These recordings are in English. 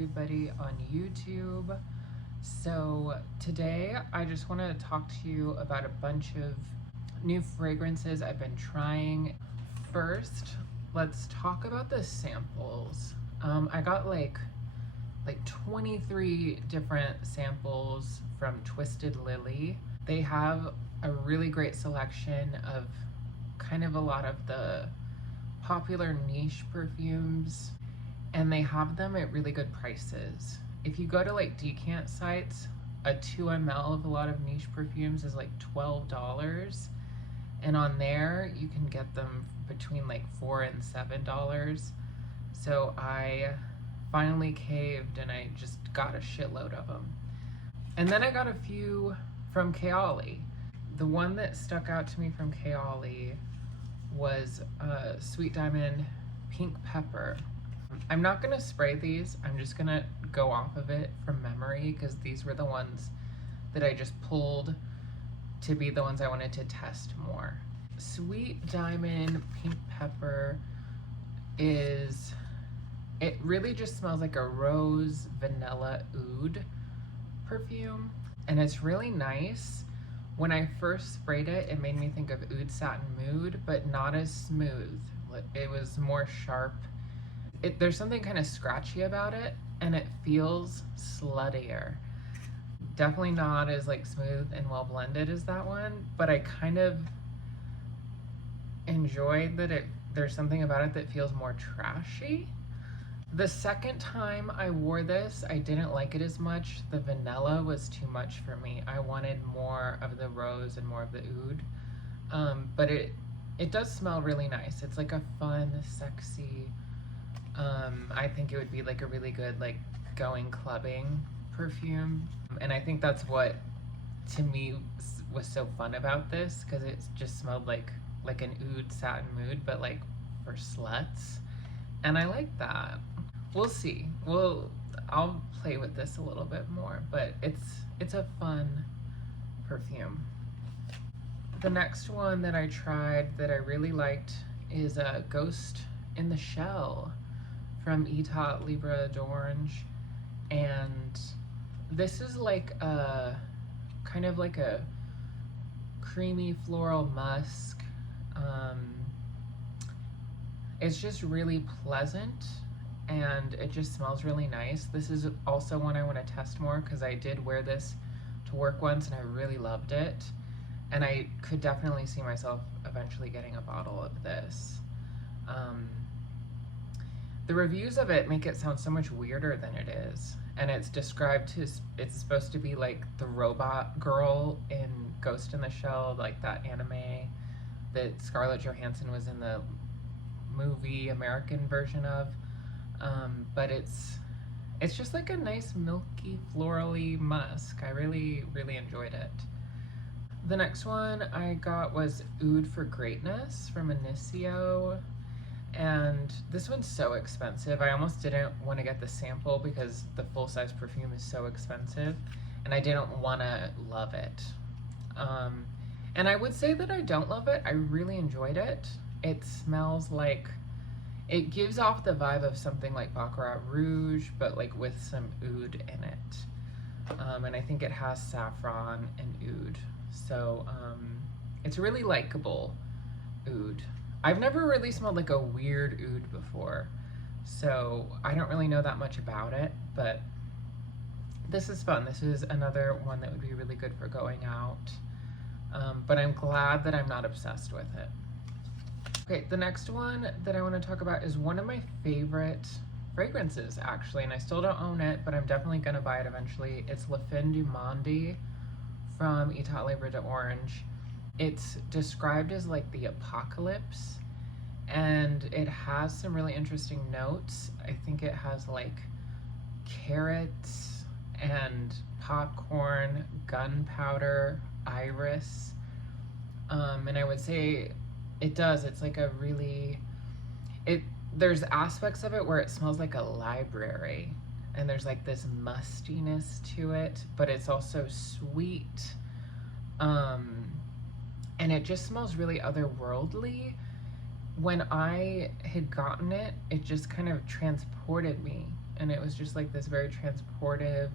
everybody on YouTube. So today I just want to talk to you about a bunch of new fragrances I've been trying. First, let's talk about the samples. I got like 23 different samples from Twisted Lily. They have a really great selection of kind of a lot of the popular niche perfumes, and they have them at really good prices. If you go to like decant sites, a 2 ml of a lot of niche perfumes is like $12, and on there you can get them between like $4 and $7. So I finally caved and I just got a shitload of them. And then I got a few from Kayali. The one that stuck out to me from Kayali was Sweet Diamond Pink Pepper. I'm not gonna spray these, I'm just gonna go off of it from memory because these were the ones that I just pulled to be the ones I wanted to test more. Sweet Diamond Pink Pepper it really just smells like a rose vanilla oud perfume, and it's really nice. When I first sprayed it, it made me think of Oud Satin Mood, but not as smooth. It was more sharp. There's something kind of scratchy about it, and it feels sluttier. Definitely not as like smooth and well blended as that one, but I kind of enjoyed that there's something about it that feels more trashy. The second time I wore this, I didn't like it as much. The vanilla was too much for me. I wanted more of the rose and more of the oud. But it does smell really nice. It's like a fun, sexy, I think it would be like a really good like going clubbing perfume. And I think that's what to me was so fun about this, because it just smelled like an oud satin mood, but like for sluts. And I like that. We'll see. I'll play with this a little bit more, but it's a fun perfume. The next one that I tried that I really liked is a Ghost in the Shell from Etat, Libre d'Orange. And this is like a kind of like a creamy floral musk. It's just really pleasant and it just smells really nice. This is also one I want to test more because I did wear this to work once and I really loved it. And I could definitely see myself eventually getting a bottle of this. The reviews of it make it sound so much weirder than it is. And it's described it's supposed to be like the robot girl in Ghost in the Shell, like that anime that Scarlett Johansson was in the movie American version of. But it's just like a nice milky florally musk. I really enjoyed it. The next one I got was Oud for Greatness from Initio, and this one's so expensive. I almost didn't want to get the sample because the full-size perfume is so expensive and I didn't want to love it. And I would say that I don't love it. I really enjoyed it. It smells like, it gives off the vibe of something like Baccarat Rouge, but like with some oud in it. And I think it has saffron and oud. So it's really likable oud. I've never really smelled like a weird oud before, so I don't really know that much about it, but this is fun. This is another one that would be really good for going out. But I'm glad that I'm not obsessed with it. Okay, the next one that I want to talk about is one of my favorite fragrances, actually, and I still don't own it, but I'm definitely going to buy it eventually. It's La Fin du Monde from Etat Libre d'Orange. It's described as like the apocalypse, and it has some really interesting notes. I think it has like carrots and popcorn, gunpowder, iris, and I would say it's like a really, there's aspects of it where it smells like a library, and there's like this mustiness to it, but it's also sweet, and it just smells really when I had gotten it, it just kind of transported me and it was just like this very transportive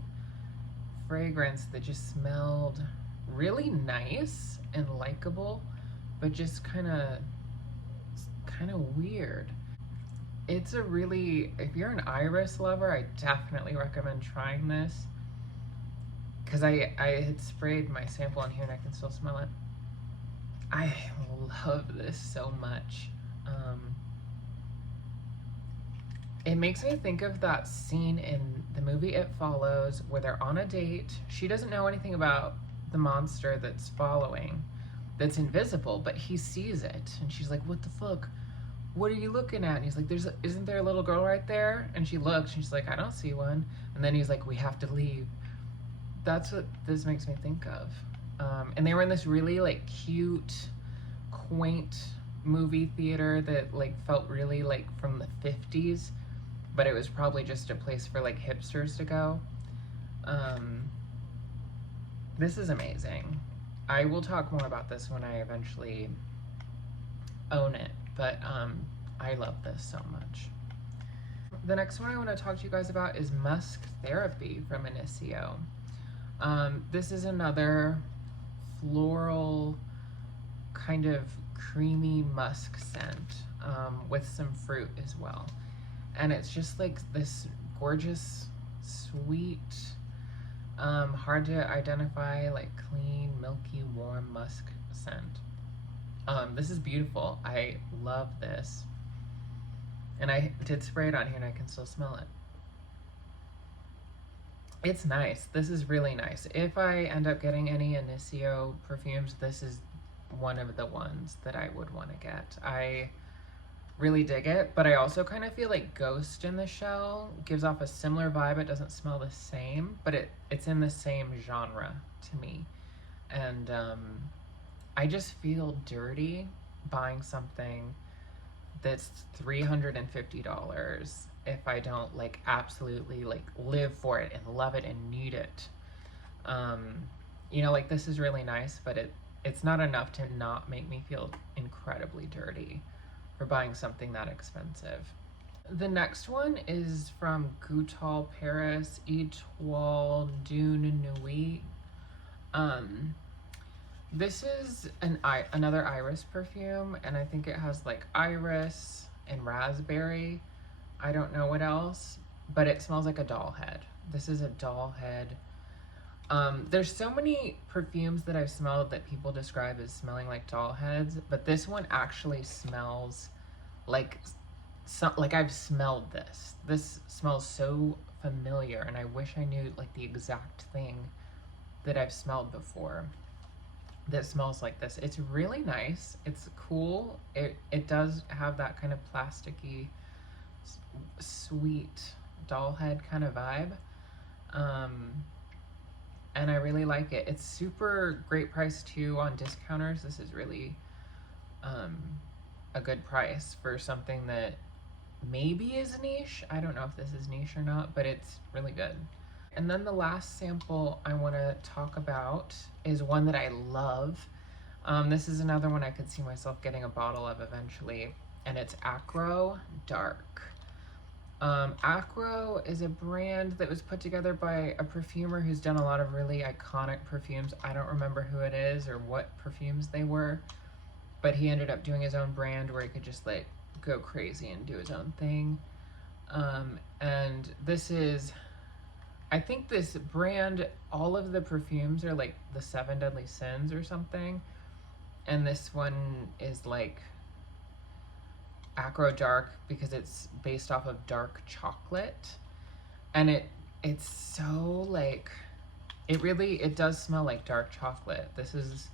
fragrance that just smelled really nice and likable, but just kind of weird. It's a really, if you're an iris lover, I definitely recommend trying this, because I had sprayed my sample in here and I can still smell it. I love this so much. It makes me think of that scene in the movie It Follows where they're on a date. She doesn't know anything about the monster that's following, that's invisible, but he sees it. And she's like, what the fuck? What are you looking at? And he's like, isn't there a little girl right there? And she looks, and she's like, I don't see one. And then he's like, we have to leave. That's what this makes me think of. And they were in this really like cute, quaint movie theater that like felt really like from the 50s, but it was probably just a place for like hipsters to go. This is amazing. I will talk more about this when I eventually own it, but I love this so much. The next one I want to talk to you guys about is Musk Therapy from Initio. This is another floral kind of creamy musk scent with some fruit as well. And it's just like this gorgeous, sweet, hard to identify, like clean, milky, warm musk scent. This is beautiful. I love this. And I did spray it on here and I can still smell it. It's nice. This is really nice. If I end up getting any Initio perfumes, this is one of the ones that I would want to get. I really dig it, but I also kind of feel like Ghost in the Shell gives off a similar vibe. It doesn't smell the same, but it's in the same genre to me. And I just feel dirty buying something that's $350 if I don't like absolutely like live for it and love it and need it. You know, like this is really nice, but it's not enough to not make me feel incredibly dirty for buying something that expensive. The next one is from Goutal Paris, Étoile d'une Nuit. This is another iris perfume, and I think it has like iris and raspberry. I don't know what else, but it smells like a doll head. This is a doll head. There's so many perfumes that I've smelled that people describe as smelling like doll heads, but this one actually smells like I've smelled this. This smells so familiar, and I wish I knew like the exact thing that I've smelled before that smells like this. It's really nice. It's cool. It does have that kind of plasticky, sweet doll head kind of vibe. And I really like it. It's super great price too on discounters. This is really a good price for something that maybe is niche. I don't know if this is niche or not, but it's really good. And then the last sample I want to talk about is one that I love. This is another one I could see myself getting a bottle of eventually, and it's Akro Dark. Akro is a brand that was put together by a perfumer who's done a lot of really iconic perfumes. I don't remember who it is or what perfumes they were, but he ended up doing his own brand where he could just like go crazy and do his own thing. And this is, I think this brand, all of the perfumes are like the 7 Deadly Sins or something. And this one is like Akro Dark because it's based off of dark chocolate. And it's so like, it does smell like dark chocolate. This is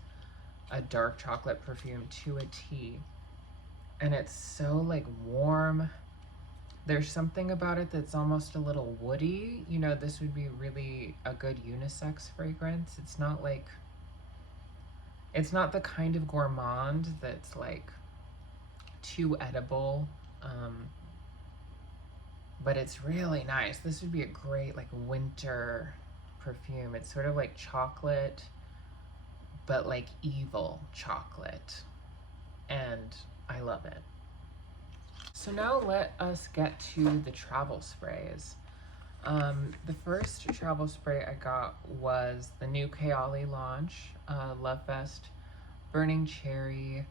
a dark chocolate perfume to a T. And it's so like warm. There's something about it that's almost a little woody. You know, this would be really a good unisex fragrance. It's not like, it's not the kind of gourmand that's like too edible, but it's really nice. This would be a great like winter perfume. It's sort of like chocolate, but like evil chocolate, and I love it. So now let us get to the travel sprays. The first travel spray I got was the new Kayali launch, Lovefest Burning Cherry.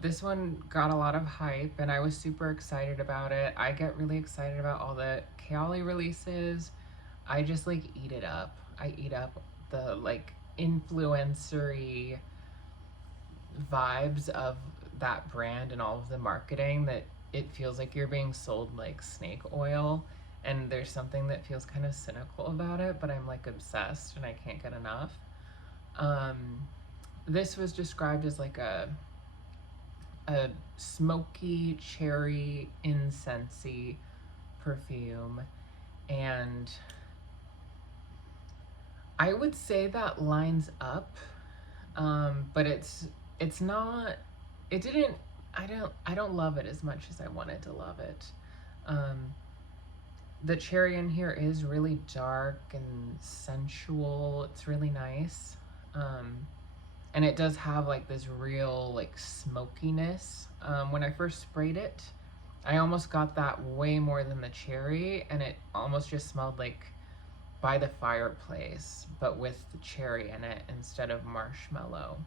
This one got a lot of hype and I was super excited about it. I get really excited about all the Kayali releases. I just like eat it up. I eat up the like influencery vibes of that brand and all of the marketing that it feels like you're being sold like snake oil, and there's something that feels kind of cynical about it, but I'm like obsessed and I can't get enough. Um, this was described as like a smoky cherry incensey perfume, and I would say that lines up, but it's not. It didn't. I don't love it as much as I wanted to love it. Um, the cherry in here is really dark and sensual. It's really nice. And it does have like this real like smokiness. When I first sprayed it, I almost got that way more than the cherry, and it almost just smelled like by the fireplace, but with the cherry in it instead of marshmallow.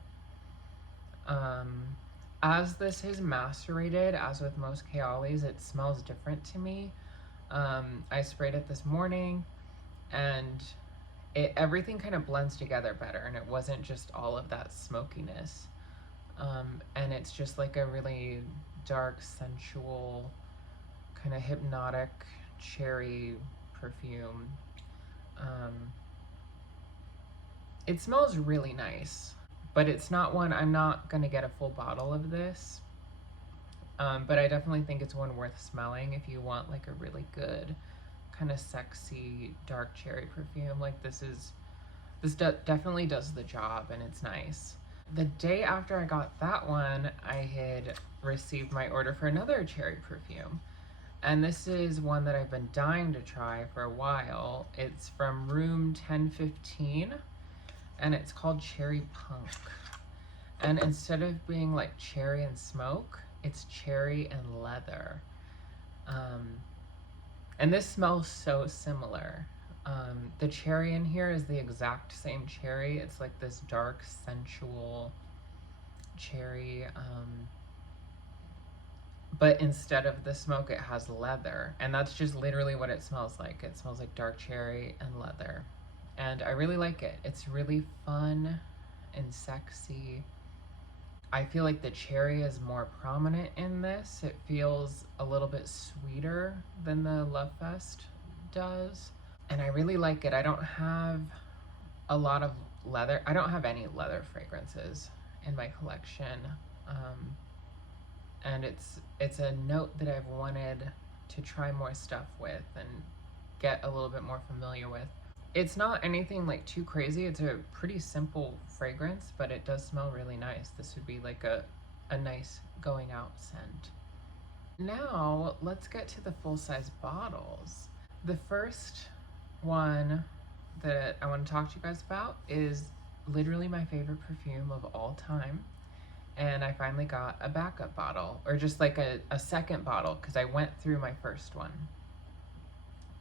Um, as this has macerated, as with most Kayalis, it smells different to me. I sprayed it this morning, and everything kind of blends together better, and it wasn't just all of that smokiness. And it's just like a really dark, sensual, kind of hypnotic cherry perfume. It smells really nice, but it's not one, I'm not gonna get a full bottle of this. But I definitely think it's one worth smelling if you want like a really good kind of sexy dark cherry perfume. Like this definitely does the job, and it's nice. The day after I got that one, I had received my order for another cherry perfume. And this is one that I've been dying to try for a while. It's from Room 1015, and it's called Cherry Punk. And instead of being like cherry and smoke, it's cherry and leather. And this smells so similar. The cherry in here is the exact same cherry. It's like this dark, sensual cherry. But instead of the smoke, it has leather. And that's just literally what it smells like. It smells like dark cherry and leather. And I really like it. It's really fun and sexy. I feel like the cherry is more prominent in this. It feels a little bit sweeter than the Lovefest does. And I really like it. I don't have a lot of leather. I don't have any leather fragrances in my collection. And it's a note that I've wanted to try more stuff with and get a little bit more familiar with. It's not anything like too crazy. It's a pretty simple fragrance, but it does smell really nice. This would be like a nice going out scent. Now let's get to the full-size bottles. The first one that I want to talk to you guys about is literally my favorite perfume of all time. And I finally got a backup bottle, or just like a second bottle, because I went through my first one.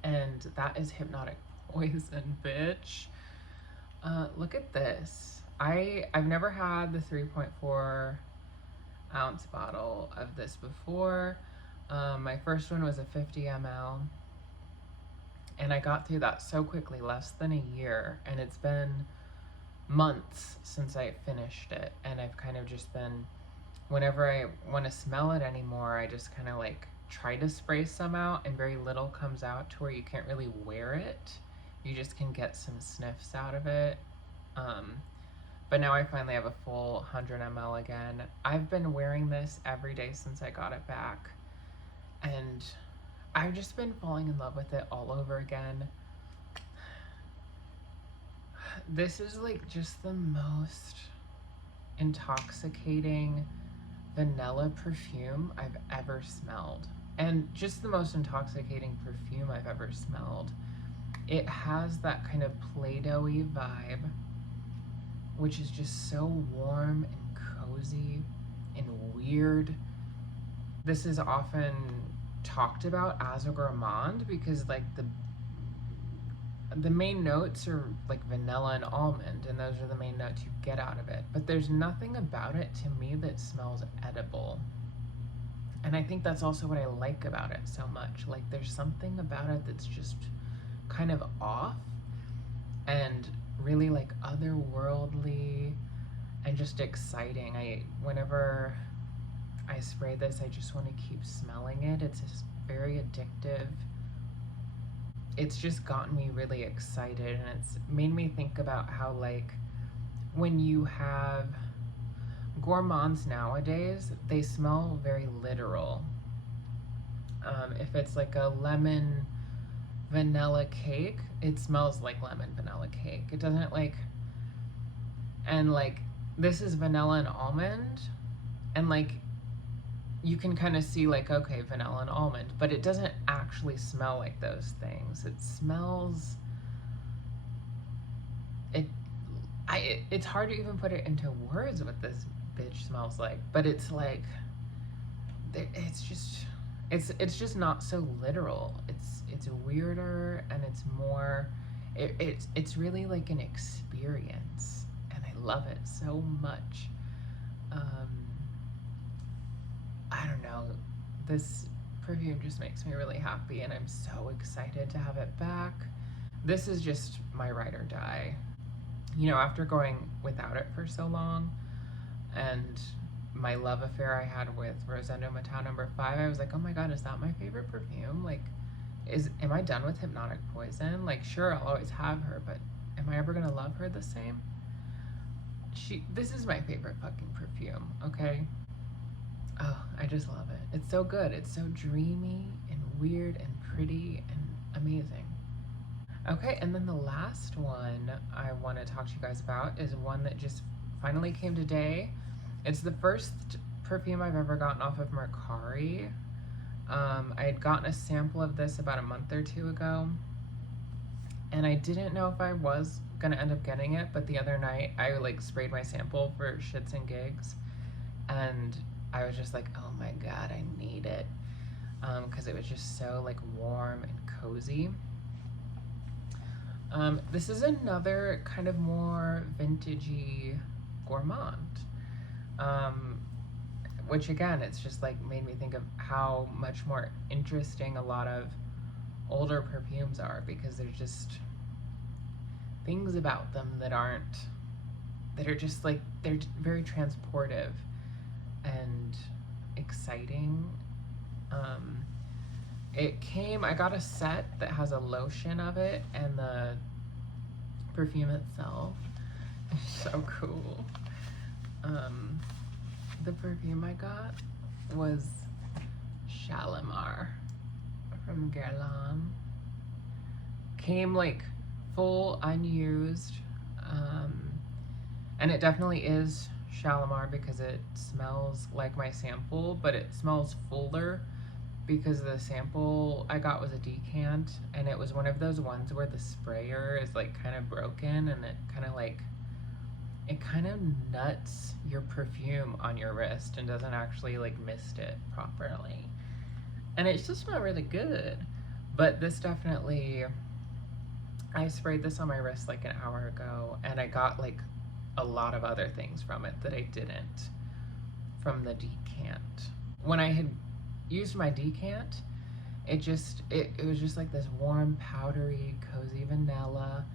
And that is Hypnotic Poison, bitch. Look at this. I've never had the 3.4 ounce bottle of this before. My first one was a 50 ml, and I got through that so quickly, less than a year, and it's been months since I finished it, and I've kind of just been, whenever I want to smell it anymore, I just kind of like try to spray some out, and very little comes out to where you can't really wear it. You just can get some sniffs out of it. But now I finally have a full 100 ml again. I've been wearing this every day since I got it back, and I've just been falling in love with it all over again. This is like just the most intoxicating vanilla perfume I've ever smelled, and just the most intoxicating perfume I've ever smelled. It has that kind of Play-Doh-y vibe, which is just so warm and cozy and weird. This is often talked about as a gourmand because like the the main notes are like vanilla and almond, and those are the main notes you get out of it. But there's nothing about it to me that smells edible. And I think that's also what I like about it so much. Like there's something about it that's just kind of off and really like otherworldly and just exciting. Whenever I spray this, I just want to keep smelling it. It's just very addictive. It's just gotten me really excited, and it's made me think about how like when you have gourmands nowadays, they smell very literal. If it's like a lemon vanilla cake, it smells like lemon vanilla cake. It doesn't like, and like this is vanilla and almond, and like you can kind of see like, okay, vanilla and almond, but it doesn't actually smell like those things. It smells, it's hard to even put it into words what this bitch smells like, but it's like, it's just not so literal. It's weirder, and it's more, it's really like an experience, and I love it so much. I don't know, this perfume just makes me really happy, and I'm so excited to have it back. This is just my ride or die. You know, after going without it for so long, and my love affair I had with Rosendo Matau number 5, I was like, oh my god, is that my favorite perfume? Like, am I done with Hypnotic Poison? Like, sure, I'll always have her, but am I ever gonna love her the same? This is my favorite fucking perfume, okay? Oh, I just love it. It's so good. It's so dreamy and weird and pretty and amazing. Okay, and then the last one I want to talk to you guys about is one that just finally came today. It's the first perfume I've ever gotten off of Mercari. I had gotten a sample of this about a month or two ago, and I didn't know if I was gonna end up getting it, but the other night I like sprayed my sample for shits and gigs, and I was just like, oh my god, I need it, because it was just so like warm and cozy. This is another kind of more vintagey gourmand, which again, it's just like made me think of how much more interesting a lot of older perfumes are, because there's just things about them that are just like, they're very transportive and exciting. I got a set that has a lotion of it and the perfume itself. It's so cool. The perfume I got was Shalimar from Guerlain. Came like full unused, and it definitely is Shalimar because it smells like my sample, but it smells fuller because the sample I got was a decant, and it was one of those ones where the sprayer is like kind of broken, and it kind of nuts your perfume on your wrist and doesn't actually like mist it properly. And it still smells really good, but this definitely, I sprayed this on my wrist like an hour ago, and I got like a lot of other things from it that I didn't from the decant. When I had used my decant, it was just like this warm, powdery, cozy vanilla.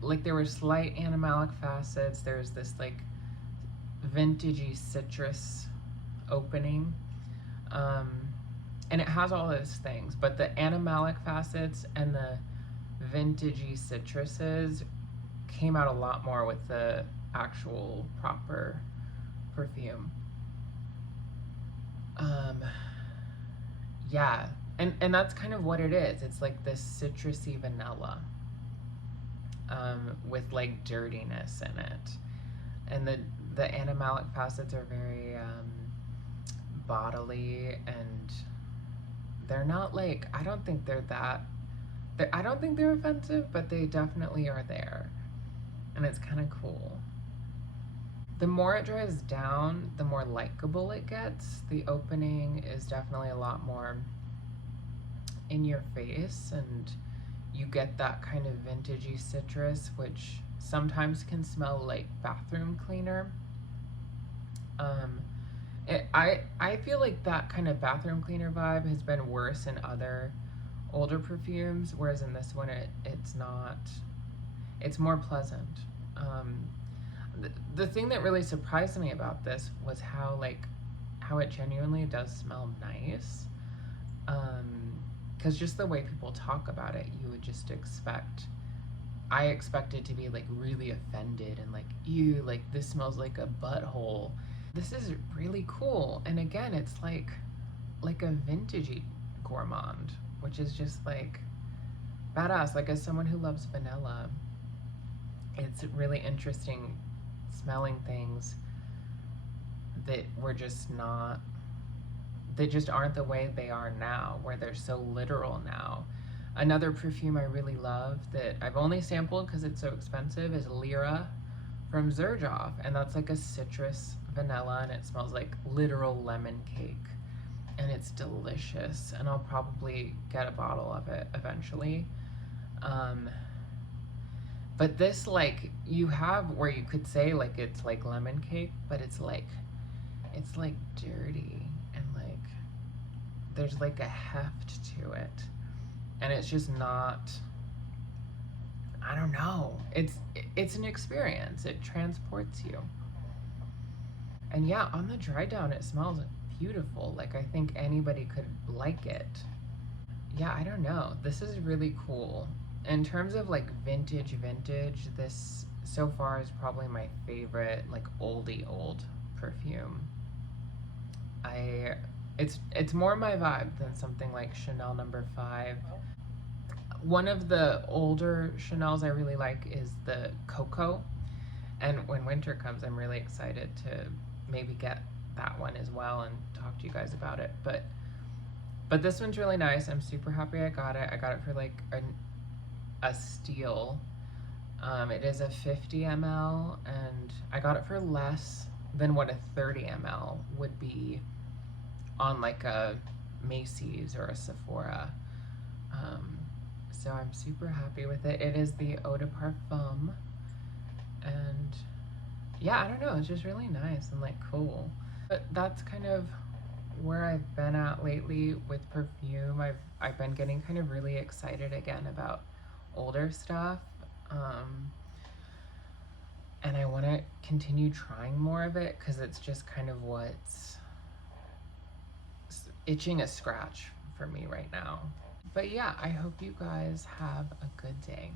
Like there were slight animalic facets. There's this like vintagey citrus opening, and it has all those things, but the animalic facets and the vintagey citruses came out a lot more with the actual proper perfume. Yeah, and that's kind of what it is. It's like this citrusy vanilla, with like dirtiness in it, and the animalic facets are very bodily, and they're not like, I don't think they're offensive, but they definitely are there, and it's kind of cool. The more it dries down, the more likable it gets. The opening is definitely a lot more in your face, and you get that kind of vintagey citrus, which sometimes can smell like bathroom cleaner. I feel like that kind of bathroom cleaner vibe has been worse in other older perfumes, whereas in this one it's not. It's more pleasant. The thing that really surprised me about this was how it genuinely does smell nice. Because just the way people talk about it, you would just expect. I expected to be like really offended and like, ew, like this smells like a butthole. This is really cool, and again, it's like a vintagey gourmand, which is just like badass. Like, as someone who loves vanilla, it's really interesting smelling things that were just not, they just aren't the way they are now, where they're so literal now. Another perfume I really love that I've only sampled because it's so expensive is Libre from Xerjoff, and that's like a citrus vanilla, and it smells like literal lemon cake, and it's delicious, and I'll probably get a bottle of it eventually. But this, like, you have where you could say like it's like lemon cake, but it's like dirty, and like there's like a heft to it, and it's just not, I don't know, it's an experience. It transports you. And yeah, on the dry down it smells beautiful. Like, I think anybody could like it. Yeah, I don't know, this is really cool. In terms of like vintage, this so far is probably my favorite like oldie old perfume. It's more my vibe than something like Chanel number 5. One of the older Chanels I really like is the Cocoa, and when winter comes, I'm really excited to maybe get that one as well and talk to you guys about it. But this one's really nice. I'm super happy I got it. I got it for like a steal. It is a 50 ml, and I got it for less than what a 30 ml would be on like a Macy's or a Sephora. So I'm super happy with it. It is the Eau de Parfum, and yeah, I don't know, it's just really nice and like cool. But that's kind of where I've been at lately with perfume. I've been getting kind of really excited again about older stuff, and I want to continue trying more of it because it's just kind of what's itching a scratch for me right now. But yeah, I hope you guys have a good day.